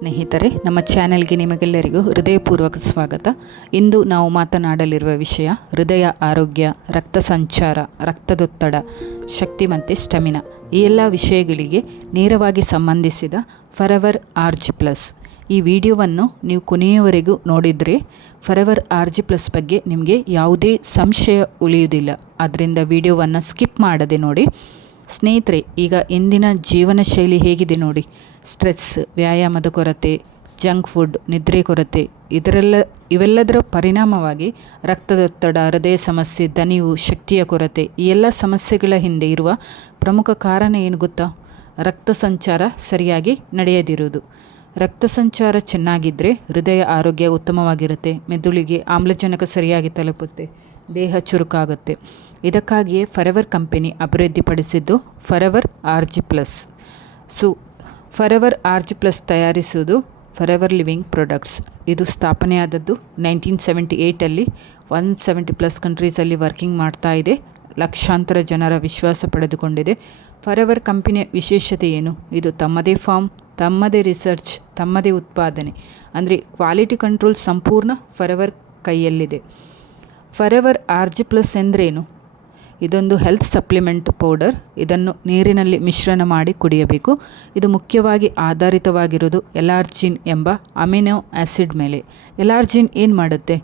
ಸ್ನೇಹಿತರೆ, ನಮ್ಮ ಚಾನೆಲ್ಗೆ ನಿಮಗೆಲ್ಲರಿಗೂ ಹೃದಯಪೂರ್ವಕ ಸ್ವಾಗತ. ಇಂದು ನಾವು ಮಾತನಾಡಲಿರುವ ವಿಷಯ ಹೃದಯ ಆರೋಗ್ಯ, ರಕ್ತ ಸಂಚಾರ, ರಕ್ತದೊತ್ತಡ, ಶಕ್ತಿ ಮತ್ತು ಸ್ಟಮಿನಾ. ಈ ಎಲ್ಲ ವಿಷಯಗಳಿಗೆ ನೇರವಾಗಿ ಸಂಬಂಧಿಸಿದ ಫರೆವರ್ ಆರ್ಜಿ ಪ್ಲಸ್. ಈ ವಿಡಿಯೋವನ್ನು ನೀವು ಕೊನೆಯವರೆಗೂ ನೋಡಿದರೆ ಫರೆವರ್ ಆರ್ಜಿ ಪ್ಲಸ್ ಬಗ್ಗೆ ನಿಮಗೆ ಯಾವುದೇ ಸಂಶಯ ಉಳಿಯುವುದಿಲ್ಲ. ಆದ್ದರಿಂದ ವಿಡಿಯೋವನ್ನು ಸ್ಕಿಪ್ ಮಾಡದೆ ನೋಡಿ. ಸ್ನೇಹಿತರೆ, ಈಗ ಇಂದಿನ ಜೀವನ ಶೈಲಿ ಹೇಗಿದೆ ನೋಡಿ. ಸ್ಟ್ರೆಸ್, ವ್ಯಾಯಾಮದ ಕೊರತೆ, ಜಂಕ್ ಫುಡ್, ನಿದ್ರೆ ಕೊರತೆ, ಇವೆಲ್ಲದರ ಪರಿಣಾಮವಾಗಿ ರಕ್ತದೊತ್ತಡ, ಹೃದಯ ಸಮಸ್ಯೆ, ದಣಿವು, ಶಕ್ತಿಯ ಕೊರತೆ, ಈ ಎಲ್ಲ ಸಮಸ್ಯೆಗಳ ಹಿಂದೆ ಇರುವ ಪ್ರಮುಖ ಕಾರಣ ಏನು ಗೊತ್ತಾ? ರಕ್ತ ಸಂಚಾರ ಸರಿಯಾಗಿ ನಡೆಯದಿರುವುದು. ರಕ್ತ ಸಂಚಾರ ಚೆನ್ನಾಗಿದ್ದರೆ ಹೃದಯ ಆರೋಗ್ಯ ಉತ್ತಮವಾಗಿರುತ್ತೆ, ಮೆದುಳಿಗೆ ಆಮ್ಲಜನಕ ಸರಿಯಾಗಿ ತಲುಪುತ್ತೆ, ದೇಹ ಚುರುಕಾಗುತ್ತೆ. ಇದಕ್ಕಾಗಿಯೇ ಫರೆವರ್ company ಅಭಿವೃದ್ಧಿಪಡಿಸಿದ್ದು ಫರೆವರ್ Argi plus. ಫರೆವರ್ Argi plus ತಯಾರಿಸುವುದು ಫರೆವರ್ ಲಿವಿಂಗ್ ಪ್ರಾಡಕ್ಟ್ಸ್. ಇದು ಸ್ಥಾಪನೆಯಾದದ್ದು 1978 170+ ಕಂಟ್ರೀಸಲ್ಲಿ ವರ್ಕಿಂಗ್ ಮಾಡ್ತಾ ಇದೆ. ಲಕ್ಷಾಂತರ ಜನರ ವಿಶ್ವಾಸ ಪಡೆದುಕೊಂಡಿದೆ. ಫರೆವರ್ ಕಂಪನಿಯ ವಿಶೇಷತೆ ಏನು? ಇದು ತಮ್ಮದೇ ಫಾರ್ಮ್, ತಮ್ಮದೇ ರಿಸರ್ಚ್, ತಮ್ಮದೇ ಉತ್ಪಾದನೆ, ಅಂದರೆ ಕ್ವಾಲಿಟಿ ಕಂಟ್ರೋಲ್ ಸಂಪೂರ್ಣ ಫರೆವರ್ ಕೈಯಲ್ಲಿದೆ. ಫರೆವರ್ ಆರ್ಜಿ ಪ್ಲಸ್ ಎಂದರೇನು? ಇದೊಂದು ಹೆಲ್ತ್ ಸಪ್ಲಿಮೆಂಟ್ ಪೌಡರ್. ಇದನ್ನು ನೀರಿನಲ್ಲಿ ಮಿಶ್ರಣ ಮಾಡಿ ಕುಡಿಯಬೇಕು. ಇದು ಮುಖ್ಯವಾಗಿ ಆಧಾರಿತವಾಗಿರೋದು ಎಲಾರ್ಜಿನ್ ಎಂಬ ಅಮಿನೋ ಆ್ಯಸಿಡ್ ಮೇಲೆ. ಎಲಾರ್ಜಿನ್ ಏನು ಮಾಡುತ್ತೆ?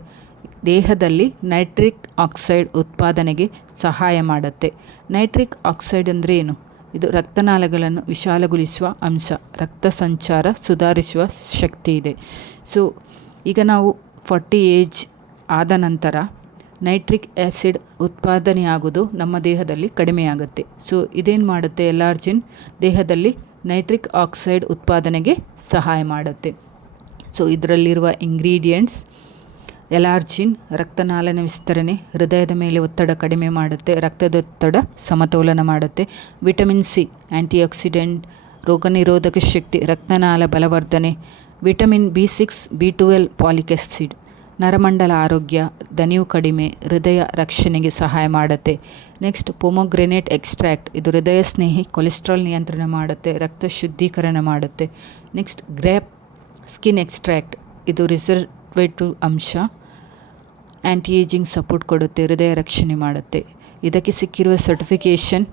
ದೇಹದಲ್ಲಿ ನೈಟ್ರಿಕ್ ಆಕ್ಸೈಡ್ ಉತ್ಪಾದನೆಗೆ ಸಹಾಯ ಮಾಡುತ್ತೆ. ನೈಟ್ರಿಕ್ ಆಕ್ಸೈಡ್ ಅಂದರೆ ಏನು? ಇದು ರಕ್ತನಾಳಗಳನ್ನು ವಿಶಾಲಗೊಳಿಸುವ ಅಂಶ, ರಕ್ತ ಸಂಚಾರ ಸುಧಾರಿಸುವ ಶಕ್ತಿ ಇದೆ. ಈಗ ನಾವು 40 ಏಜ್ ಆದ ನಂತರ ನೈಟ್ರಿಕ್ ಆ್ಯಸಿಡ್ ಉತ್ಪಾದನೆಯಾಗೋದು ನಮ್ಮ ದೇಹದಲ್ಲಿ ಕಡಿಮೆಯಾಗುತ್ತೆ. ಇದೇನು ಮಾಡುತ್ತೆ? ಎಲಾರ್ಜಿನ್ ದೇಹದಲ್ಲಿ ನೈಟ್ರಿಕ್ ಆಕ್ಸೈಡ್ ಉತ್ಪಾದನೆಗೆ ಸಹಾಯ ಮಾಡುತ್ತೆ. ಇದರಲ್ಲಿರುವ ಇಂಗ್ರೀಡಿಯೆಂಟ್ಸ್: ಎಲಾರ್ಜಿನ್ ರಕ್ತನಾಳನ ವಿಸ್ತರಣೆ, ಹೃದಯದ ಮೇಲೆ ಒತ್ತಡ ಕಡಿಮೆ ಮಾಡುತ್ತೆ, ರಕ್ತದೊತ್ತಡ ಸಮತೋಲನ ಮಾಡುತ್ತೆ. ವಿಟಮಿನ್ ಸಿ ಆ್ಯಂಟಿಆಕ್ಸಿಡೆಂಟ್, ರೋಗನಿರೋಧಕ ಶಕ್ತಿ, ರಕ್ತನಾಳ ಬಲವರ್ಧನೆ. Vitamin B6, B12 folic acid, ನರಮಂಡಲ ಆರೋಗ್ಯ, ದಣಿವು ಕಡಿಮೆ, ಹೃದಯ ರಕ್ಷಣೆಗೆ ಸಹಾಯ ಮಾಡುತ್ತೆ. ನೆಕ್ಸ್ಟ್ ಪೊಮೊಗ್ರೆನೇಟ್ ಎಕ್ಸ್ಟ್ರಾಕ್ಟ್, ಇದು ಹೃದಯ ಸ್ನೇಹಿ, ಕೊಲೆಸ್ಟ್ರಾಲ್ ನಿಯಂತ್ರಣ ಮಾಡುತ್ತೆ, ರಕ್ತ ಶುದ್ಧೀಕರಣ ಮಾಡುತ್ತೆ. ನೆಕ್ಸ್ಟ್ ಗ್ರೇಪ್ ಸ್ಕಿನ್ ಎಕ್ಸ್ಟ್ರಾಕ್ಟ್, ಇದು ರಿಸರ್ವೇಟಿವ್ ಅಂಶ, ಆ್ಯಂಟಿ ಏಜಿಂಗ್ ಸಪೋರ್ಟ್ ಕೊಡುತ್ತೆ, ಹೃದಯ ರಕ್ಷಣೆ ಮಾಡುತ್ತೆ. ಇದಕ್ಕೆ ಸಿಕ್ಕಿರುವ certification: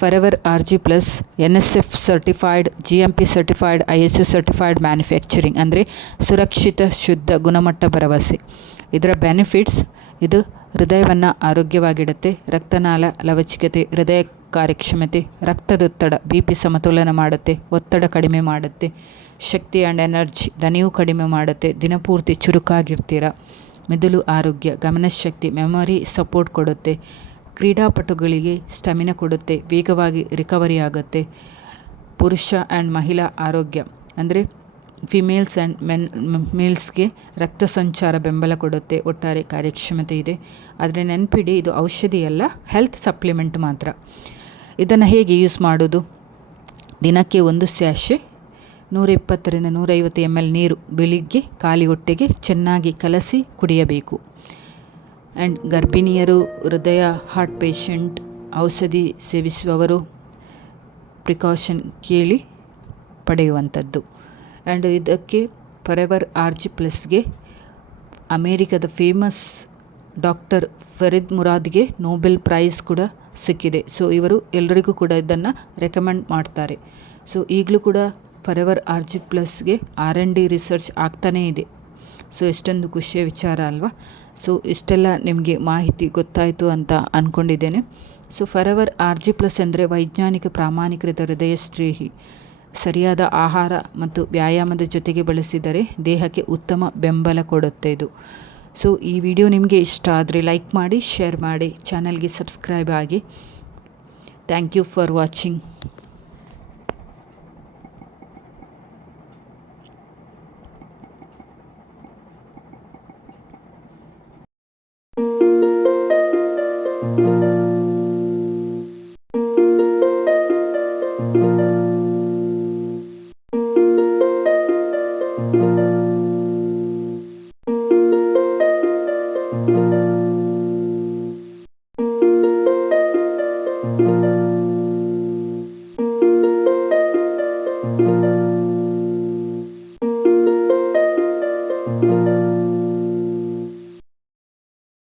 Forever Argi plus NSF certified, GMP certified, ISO certified manufacturing, ಅಂದರೆ ಸುರಕ್ಷಿತ ಶುದ್ಧ ಗುಣಮಟ್ಟ ಭರವಸೆ. ಇದರ ಬೆನಿಫಿಟ್ಸ್: ಇದು ಹೃದಯವನ್ನು ಆರೋಗ್ಯವಾಗಿಡುತ್ತೆ, ರಕ್ತನಾಳ ಲವಚಿಕತೆ, ಹೃದಯ ಕಾರ್ಯಕ್ಷಮತೆ, ರಕ್ತದೊತ್ತಡ BP ಸಮತೋಲನ ಮಾಡುತ್ತೆ, ಒತ್ತಡ ಕಡಿಮೆ ಮಾಡುತ್ತೆ, ಶಕ್ತಿ ಆ್ಯಂಡ್ ಎನರ್ಜಿ, ದಣಿವು ಕಡಿಮೆ ಮಾಡುತ್ತೆ, ದಿನಪೂರ್ತಿ ಚುರುಕಾಗಿರ್ತೀರ, ಮೆದುಳು ಆರೋಗ್ಯ, ಗಮನಶಕ್ತಿ, ಮೆಮೊರಿ ಸಪೋರ್ಟ್ ಕೊಡುತ್ತೆ, ಕ್ರೀಡಾಪಟುಗಳಿಗೆ ಸ್ಟಮಿನಾ ಕೊಡುತ್ತೆ, ವೇಗವಾಗಿ ರಿಕವರಿ ಆಗುತ್ತೆ, ಪುರುಷ ಆ್ಯಂಡ್ ಮಹಿಳಾ ಆರೋಗ್ಯ, ಅಂದರೆ ಫಿಮೇಲ್ಸ್ ಆ್ಯಂಡ್ ಮೇಲ್ಸ್ಗೆ ರಕ್ತ ಸಂಚಾರ ಬೆಂಬಲ ಕೊಡುತ್ತೆ, ಒಟ್ಟಾರೆ ಕಾರ್ಯಕ್ಷಮತೆ ಇದೆ. ಆದರೆ ನೆನಪಿಡಿ, ಇದು ಔಷಧಿ ಅಲ್ಲ, ಹೆಲ್ತ್ ಸಪ್ಲಿಮೆಂಟ್ ಮಾತ್ರ. ಇದನ್ನು ಹೇಗೆ ಯೂಸ್ ಮಾಡೋದು? ದಿನಕ್ಕೆ 1 ಸ್ಯಾಶೆ 120 ರಿಂದ 150 ml ನೀರು ಬೆಳಿಗ್ಗೆ ಖಾಲಿ ಹೊಟ್ಟೆಗೆ ಚೆನ್ನಾಗಿ ಕಲಸಿ ಕುಡಿಯಬೇಕು. ಆ್ಯಂಡ್ ಗರ್ಭಿಣಿಯರು, ಹೃದಯ ಹಾರ್ಟ್ ಪೇಷಂಟ್, ಔಷಧಿ ಸೇವಿಸುವವರು ಪ್ರಿಕಾಷನ್ ಕೇಳಿ ಪಡೆಯುವಂಥದ್ದು. ಆ್ಯಂಡ್ ಇದಕ್ಕೆ ಫರೆವರ್ ಆರ್ಜಿ ಪ್ಲಸ್ಗೆ ಅಮೇರಿಕದ ಫೇಮಸ್ ಡಾಕ್ಟರ್ ಫರೀದ್ ಮುರಾದ್ಗೆ ನೊಬೆಲ್ ಪ್ರೈಸ್ ಕೂಡ ಸಿಕ್ಕಿದೆ. ಇವರು ಎಲ್ಲರಿಗೂ ಕೂಡ ಇದನ್ನು ರೆಕಮೆಂಡ್ ಮಾಡ್ತಾರೆ. ಈಗಲೂ ಕೂಡ ಫರೆವರ್ ಆರ್ಜಿ ಪ್ಲಸ್ಗೆ R&D ರಿಸರ್ಚ್ ಆಗ್ತಾನೇ ಇದೆ. ಎಷ್ಟೊಂದು ಖುಷಿಯ ವಿಚಾರ ಅಲ್ವಾ? ಇಷ್ಟೆಲ್ಲ ನಿಮಗೆ ಮಾಹಿತಿ ಗೊತ್ತಾಯಿತು ಅಂತ ಅಂದ್ಕೊಂಡಿದ್ದೇನೆ. ಫರೆವರ್ ಆರ್ಜಿ ಪ್ಲಸ್ ಅಂದರೆ ವೈಜ್ಞಾನಿಕ ಪ್ರಾಮಾಣಿಕೃತ ಹೃದಯ ಸ್ನೇಹಿ. ಸರಿಯಾದ ಆಹಾರ ಮತ್ತು ವ್ಯಾಯಾಮದ ಜೊತೆಗೆ ಬಳಸಿದರೆ ದೇಹಕ್ಕೆ ಉತ್ತಮ ಬೆಂಬಲ ಕೊಡುತ್ತೆ ಇದು. ಈ ವಿಡಿಯೋ ನಿಮಗೆ ಇಷ್ಟ ಆದರೆ ಲೈಕ್ ಮಾಡಿ, ಶೇರ್ ಮಾಡಿ, ಚಾನಲ್ಗೆ ಸಬ್ಸ್ಕ್ರೈಬ್ ಆಗಿ. Thank you for watching.